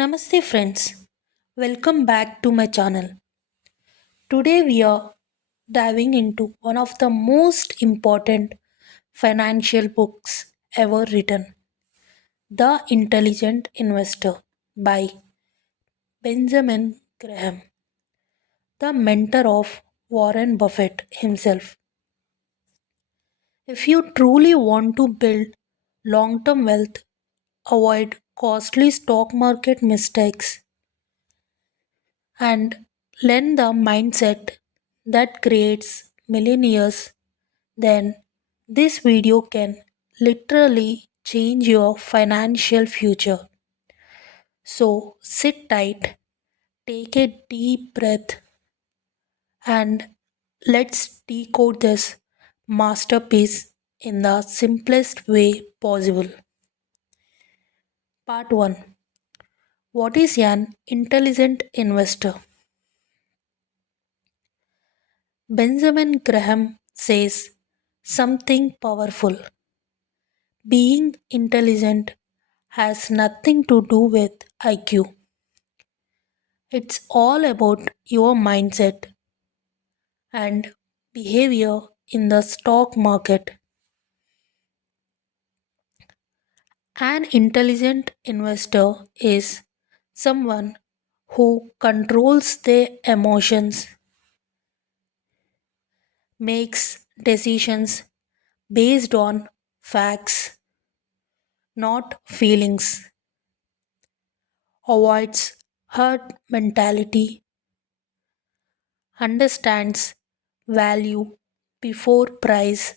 Namaste friends, welcome back to my channel. Today we are diving into one of the most important financial books ever written, The Intelligent Investor by Benjamin Graham, the mentor of Warren Buffett himself. If you truly want to build long-term wealth, avoid costly stock market mistakes and learn the mindset that creates millionaires, then this video can literally change your financial future. So sit tight, take a deep breath, and let's decode this masterpiece in the simplest way possible. Part 1. What is an intelligent investor? Benjamin Graham says something powerful. Being intelligent has nothing to do with IQ. It's all about your mindset and behavior in the stock market. An intelligent investor is someone who controls their emotions, makes decisions based on facts, not feelings, avoids herd mentality, understands value before price,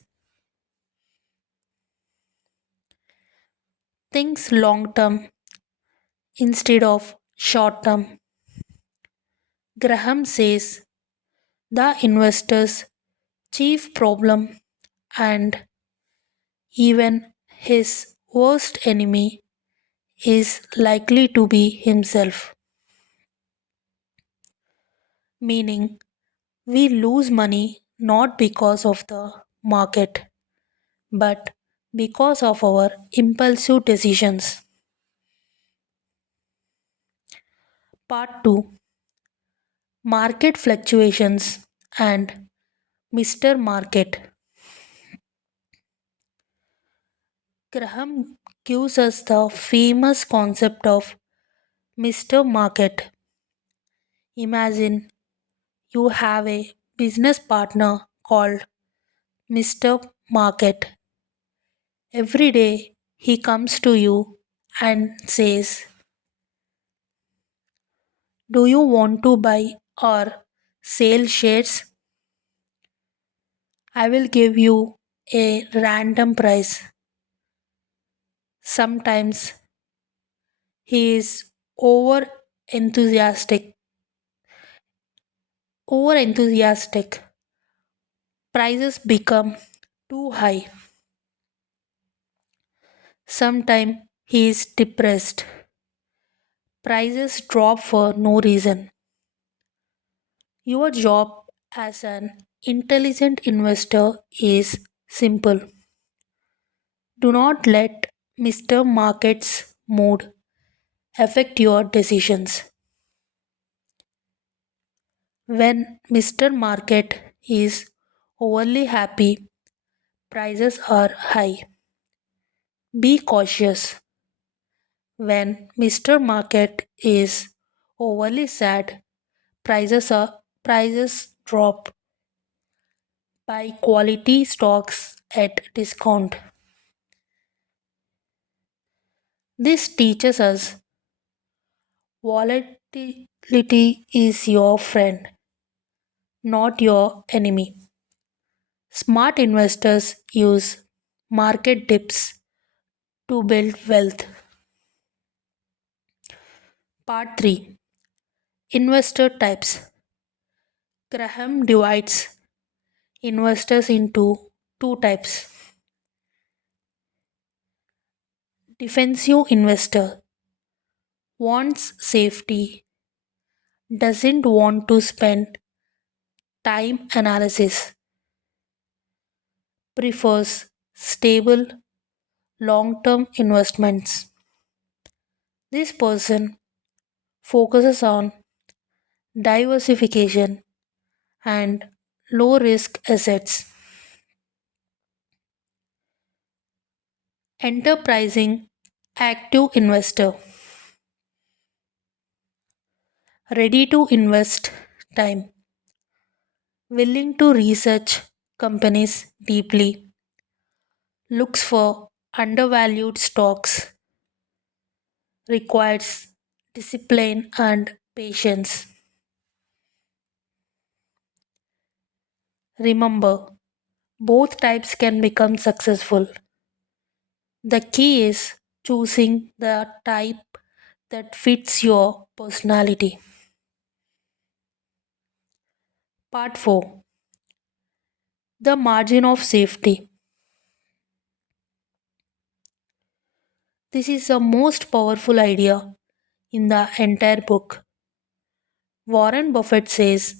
thinks long term instead of short term. Graham says the investor's chief problem and even his worst enemy is likely to be himself, meaning we lose money not because of the market but because of our impulsive decisions. Part 2. Market fluctuations and Mr. Market. Graham gives us the famous concept of Mr. Market. Imagine you have a business partner called Mr. Market. Every day he comes to you and says, do you want to buy or sell shares? I will give you a random price. Sometimes he is enthusiastic, over enthusiastic. Prices become too high. Sometimes he is depressed. Prices drop for no reason. Your job as an intelligent investor is simple. Do not let Mr. Market's mood affect your decisions. When Mr. Market is overly happy, prices are high. Be cautious. When Mr. Market is overly sad, prices drop. Buy quality stocks at discount. This teaches us volatility is your friend, not your enemy. Smart investors use market dips to build wealth. Part 3. Investor types. Graham divides investors into two types. Defensive investor wants safety, doesn't want to spend time analysis, prefers stable long term investments. This person focuses on diversification and low risk assets. Enterprising active investor, ready to invest time, willing to research companies deeply, looks for undervalued stocks, requires discipline and patience. Remember, both types can become successful. The key is choosing the type that fits your personality. Part 4, the margin of safety. This is the most powerful idea in the entire book. Warren Buffett says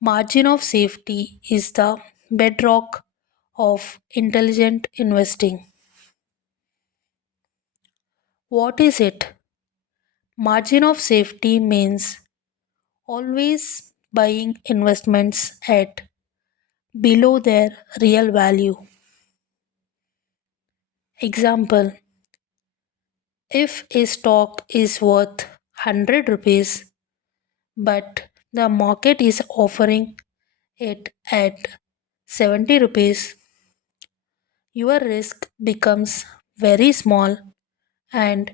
margin of safety is the bedrock of intelligent investing. What is it? Margin of safety means always buying investments at below their real value. Example, if a stock is worth 100 rupees but the market is offering it at 70 rupees, your risk becomes very small and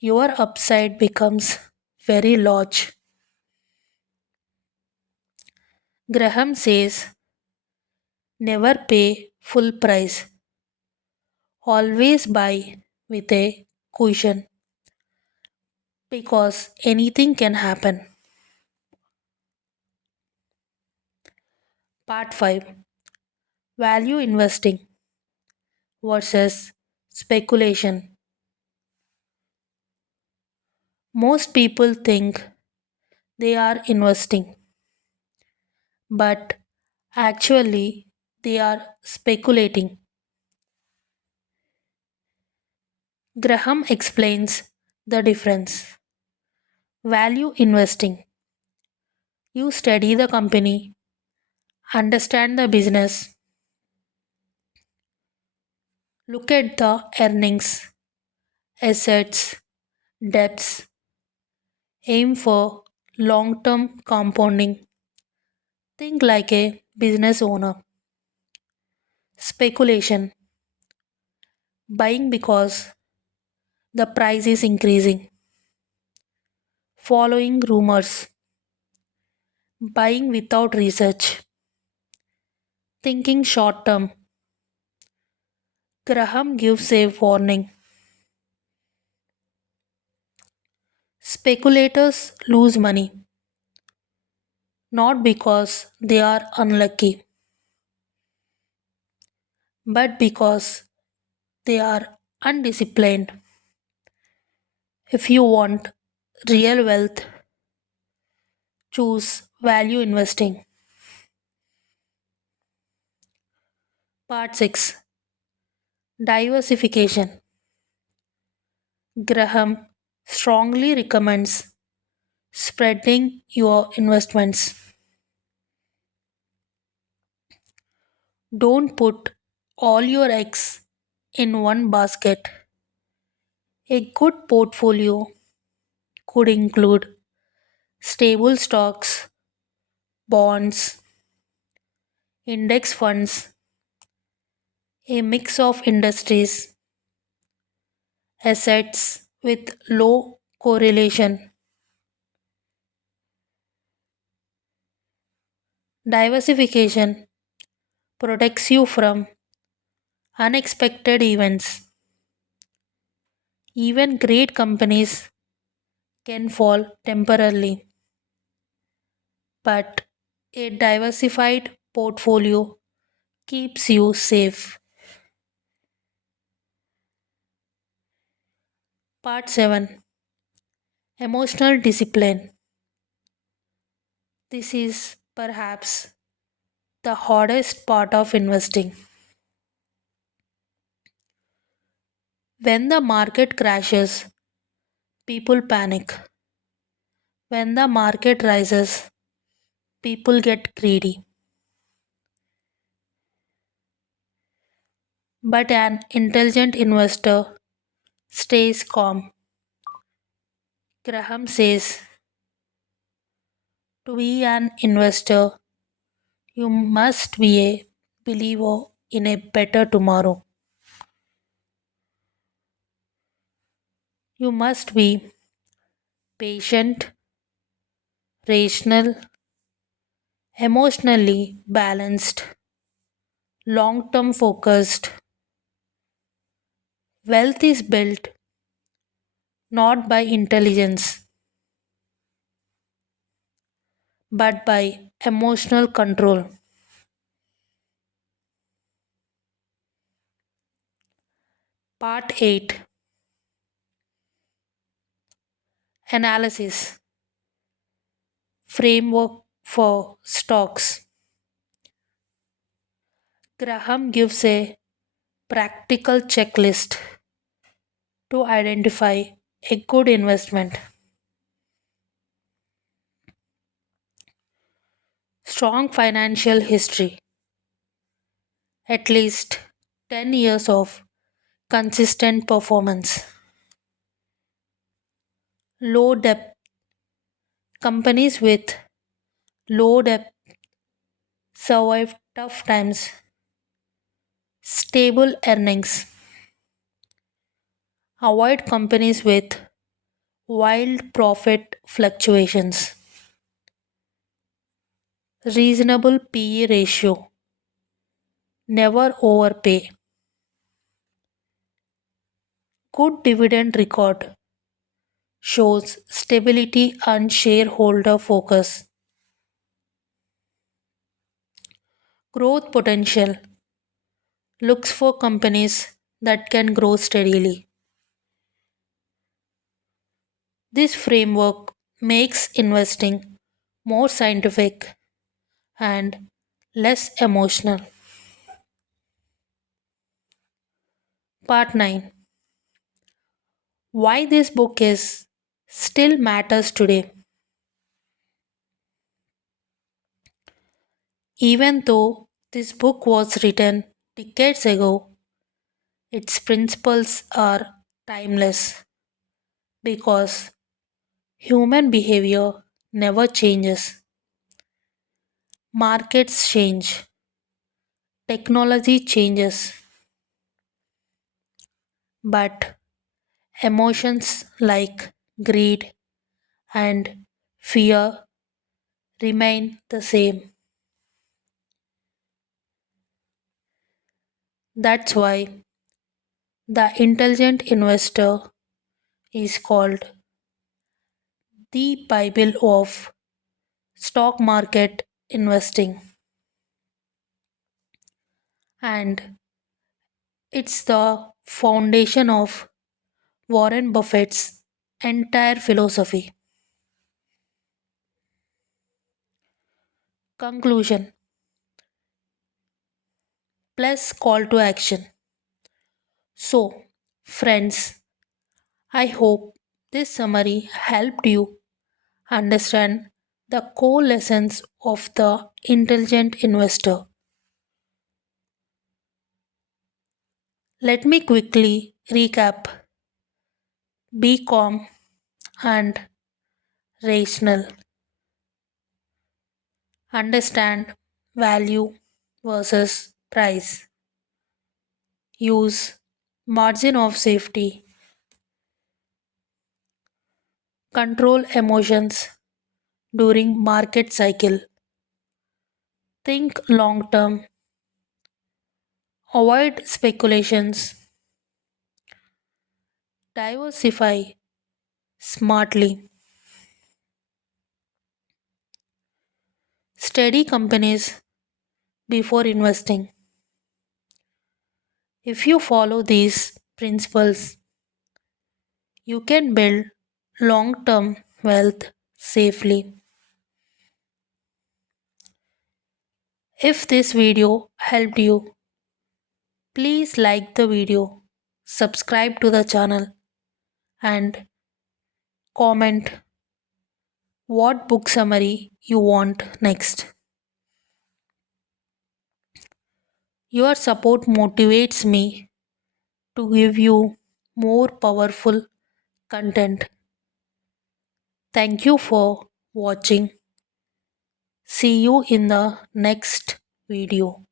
your upside becomes very large. Graham says never pay full price, always buy with a cushion because anything can happen. Part 5, value investing versus speculation. Most people think they are investing, but actually they are speculating. Graham explains the difference. Value investing. You study the company, understand the business, look at the earnings, assets, debts, aim for long term compounding. Think like a business owner. Speculation. Buying because the price is increasing. Following rumors. Buying without research. Thinking short term. Graham gives a warning. Speculators lose money not because they are unlucky, but because they are undisciplined. If you want real wealth, choose value investing. Part 6, diversification. Graham strongly recommends spreading your investments. Don't put all your eggs in one basket. A good portfolio could include stable stocks, bonds, index funds, a mix of industries, assets with low correlation. Diversification protects you from unexpected events. Even great companies can fall temporarily, but a diversified portfolio keeps you safe. Part 7, emotional discipline. This is perhaps the hardest part of investing. When the market crashes, people panic. When the market rises, people get greedy. But an intelligent investor stays calm. Graham says, to be an investor, you must be a believer in a better tomorrow. You must be patient, rational, emotionally balanced, long term focused. Wealth is built not by intelligence but by emotional control. Part 8, Analysis Framework for Stocks. Graham gives a practical checklist to identify a good investment. Strong financial history, at least 10 years of consistent performance. Low debt, companies with low debt survive tough times. Stable earnings. Avoid companies with wild profit fluctuations. Reasonable PE ratio. Never overpay. Good dividend record shows stability and shareholder focus. Growth potential looks for companies that can grow steadily. This framework makes investing more scientific and less emotional. Part 9, Why this book is still matters today. Even though this book was written decades ago, its principles are timeless because human behavior never changes. Markets change, technology changes, but emotions like greed and fear remain the same. That's why the intelligent investor is called the Bible of stock market investing, and it's the foundation of Warren Buffett's entire philosophy. Conclusion plus call to action. So, friends, I hope this summary helped you understand the core lessons of the intelligent investor. Let me quickly recap. Be calm and rational. Understand value versus price. Use margin of safety. Control emotions during market cycle. Think long term. Avoid speculations. Diversify smartly. Study companies before investing. If you follow these principles, you can build long term wealth safely. If this video helped you, please like the video, subscribe to the channel, and comment what book summary you want next. Your support motivates me to give you more powerful content. Thank you for watching. See you in the next video.